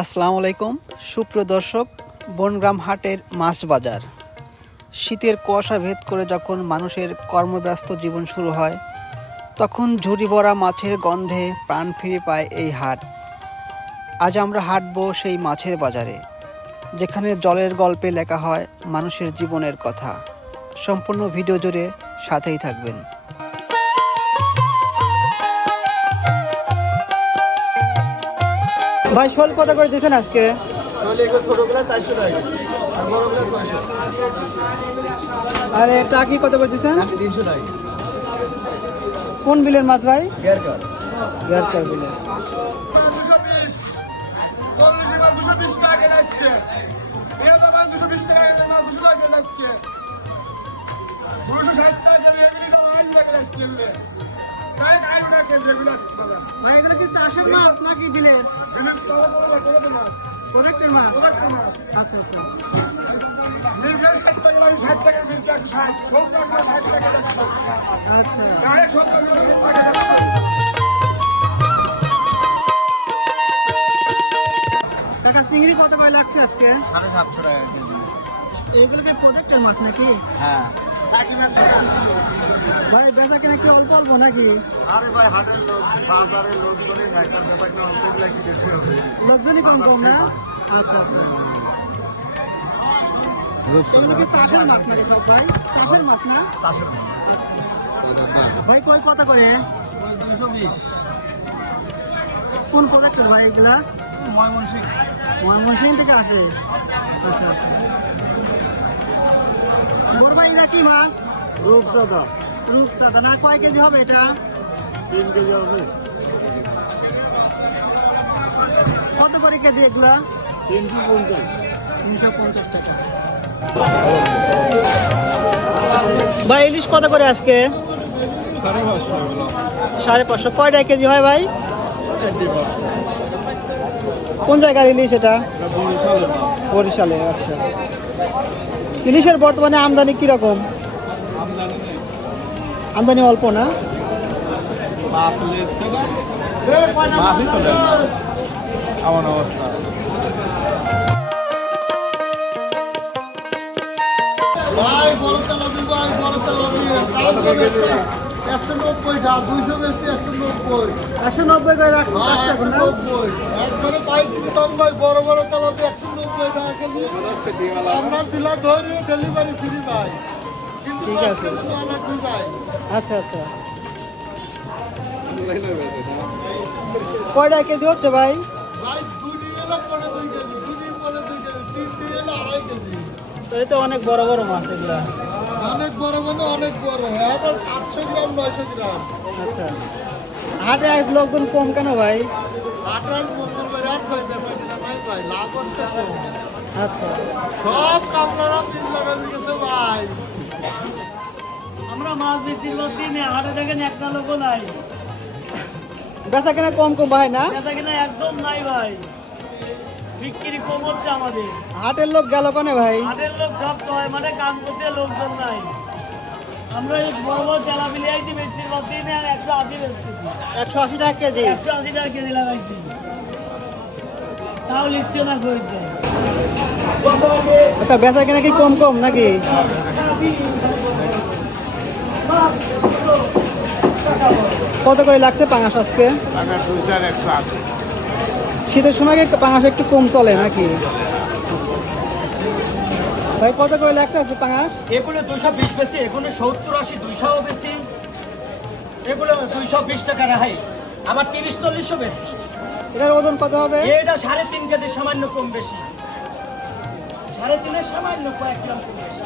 আসসালামু আলাইকুম সুপ্রিয় দর্শক, বনগ্রাম হাটের মাছ বাজার। শীতের কুয়াশা ভেদ করে যখন মানুষের কর্মব্যস্ত জীবন শুরু হয়, তখন ঝুড়ি ভরা মাছের গন্ধে প্রাণ ফিরে পায় এই হাট। আজ আমরা হাঁটবো সেই মাছের বাজারে, যেখানে জলের গল্পে লেখা হয় মানুষের জীবনের কথা। সম্পূর্ণ ভিডিও জুড়ে সাথেই থাকবেন। ভাই শোল কত করে দিচ্ছেন আজকে? আরে টাকি কত করে দিচ্ছেন? 300 টাকা। কোন বিলের মাছ ভাই? গ্যারকার বিলের। 220 টাকা আজকে। এর দাম 220 টাকা না 200 টাকা আজকে। 260 টাকা দিয়ে এগুলি তো আইন লাগে আজকে। ভাই এগুলো কি চাষের মাছ নাকি বিলের? মাছ প্রত্যেকটি মাছ আচ্ছা আচ্ছা। কাকা চিংড়ি কত করে লাগছে আজকে? 750 টাকা কেজি। এগুলো কি প্রত্যেকটির মাছ নাকি? হ্যাঁ। ভাই বেচা কিনা কি অল্প অল্প নাকি? আরে ভাই হাটের লোক, বাজারের লোক করে না, একটা বেচা কিনা অল্প লাগি বেশি হবে। লোকজনই কম কম না? আচ্ছা চাষের মাছ নাকি সব ভাই? চাষের মাছ না? চাষের মাছ। ভাই কই কত করে? 220। কোন প্রোডাক্টের ভাই এগুলা? ময়মনসিংহ থেকে আসে। আচ্ছা আচ্ছা। বড় ভাই নাকি মাছ? রূপচাঁদা না, কয় কেজি হবে এটা? 3 কেজি আছে। কত করে কেজি এগুলা? 350। 350 টাকা। ভাই ইলিশ কত করে আজকে? 550। কয়টা কেজি হয় ভাই? কোন জায়গার ইলিশ এটা? বরিশালে। আচ্ছা। ইলিশের বর্তমানে আমদানি কিরকম? আমদানি অল্প না? আমার অবস্থা ভাই বড় তেলাপি, ভাই বড় তেলাপি 190 টাকা, 200 বেশি 190। 190 করে রাখছি এখন না? 190 একবারে পাইকারি দাম ভাই। বড় বড় তেলাপি 190 টাকা কেজি। আপনার দিলা ধরে ডেলিভারি ফ্রি ভাই। কিন্তু ঠিক আছে। ভাই আচ্ছা আচ্ছা। কয়টা কেজি হচ্ছে ভাই? ভাই 2 দিন এলো 2.5 কেজি, 2 দিন 2.5 কেজি, 3 দিন এলো 2.5 কেজি। তো এই তো অনেক বড় বড় মাছ এগুলা। অনেক বড় মানে অনেক বড়। আবার 800 গ্রাম 900 গ্রাম। আচ্ছা। হাটে আজ লোকজন কম কেন ভাই? আটার মঙ্গলবার হাট ভাই, বেচা কিনা নাই ভাই, লাভ হচ্ছে কম। আচ্ছা। সব কামলারা 3 লাগাবি গেছে ভাই। আমরা মাছ বিক্রির দিনে হাটে দেখেন একটা লোকও নাই, বেচা কেনা কম কম ভাই না? বেচা কিনা একদম নাই ভাই, বিক্রি কম হচ্ছে আমাদের। হাটের লোক গেল কেনে ভাই? হাটের লোক সব হয় মানে কাম করতে লোকজন নাই। আমরা এই বড় বড় তেলাপিলি আইছি বিক্রির দিনে আর 180 বেচতেছি। 180 টাকা কেজি। 180 টাকা কেজি লাগাইছি, তাও লিখছে না কইছে। আচ্ছা, বেচা কেনা কি কম কম নাকি? কত করে লাগছে পাঙাশ আজকে? 200 শীতের সময় কি পাঙাশ একটু কম চলে নাকি ভাই? কত করে লাগছে আজকে পাঙাশ? এগুলো 220 বেশি, এগুলো 70-80 200 বেশি, এগুলো 220 টাকা রাখাই। আমার 30-40 বেশি। এটার ওজন কত হবে? এটা 3.5 কেজি, সামান্য কম বেশি। 3.5 সামান্য কয়েক গ্রাম কম বেশি।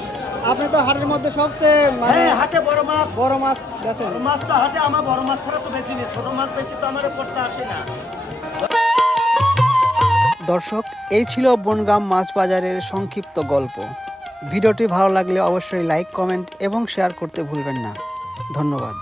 আপনি তো হাটের মধ্যে সবচেয়ে মানে হ্যাঁ, হাটে বড় মাছ বেচেন। বড় মাছ তো হাটে আমার বড় মাছ ছাড়া তো বেশি নেই, ছোট মাছ বেশি তো আমার করতে আসে না। দর্শক, এই ছিল বনগ্রাম মাছ বাজারের সংক্ষিপ্ত গল্প। ভিডিওটি ভালো লাগলে অবশ্যই লাইক, কমেন্ট এবং শেয়ার করতে ভুলবেন না। ধন্যবাদ।